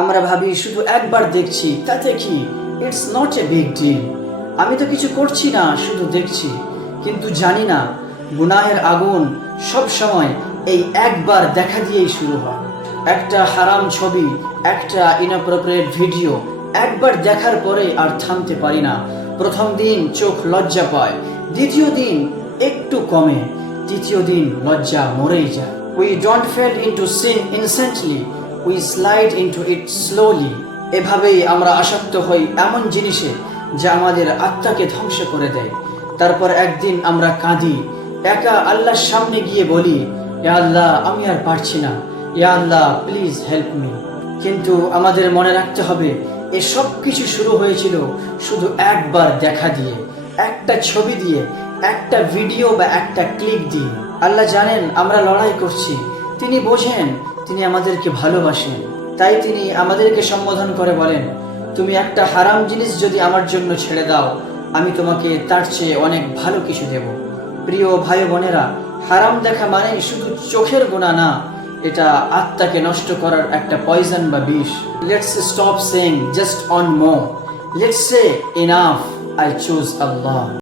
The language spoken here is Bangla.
আমরা ভাবি শুধু একবার দেখছি তাতে কি, it's not a big deal, আমি তো কিছু করছি না, শুধু দেখছি। কিন্তু জানি না গুনাহের আগুন সব সময় এই একবার দেখা দিয়েই শুরু হয়। একটা হারাম ছবি, একটা ইনঅ্যাপ্রোপ্রিয়েট ভিডিও একবার দেখার পরে আর থামতে পারি না। প্রথম দিন চোখ লজ্জা পায়, দ্বিতীয় দিন একটু কমে, তৃতীয় দিন লজ্জা মরেই যায়। We don't fall into sin instantly, we slide into it slowly. এভাবেই আমরা আসক্ত হই এমন জিনিসে যা আমাদের আত্মাকে ধ্বংস করে দেয়। তারপর একদিন আমরা কাঁদি, একা আল্লাহর সামনে গিয়ে বলি, ইয়া আল্লাহ আমি আর পারছি না, ইয়া আল্লাহ প্লিজ হেল্প মি। কিন্তু আমাদের মনে রাখতে হবে এসব কিছু শুরু হয়েছিল শুধু একবার দেখা দিয়ে, একটা ছবি দিয়ে, একটা ভিডিও বা একটা ক্লিক দিয়ে। আল্লাহ জানেন আমরা লড়াই করছি, তিনি বোঝেন, তিনি আমাদেরকে ভালোবাসেন। তাই তিনি আমাদেরকে সম্বোধন করে বলেন, তুমি একটা হারাম জিনিস যদি আমার জন্য ছেড়ে দাও, আমি তোমাকে তার চেয়ে অনেক ভালো কিছু দেব। প্রিয় ভাই বোনেরা, হারাম দেখা মানে শুধু চোখের গুনাহ না, এটা আত্মাকে নষ্ট করার একটা পয়জন বা বিষ। Let's stop saying just on more, let's say enough, I choose Allah.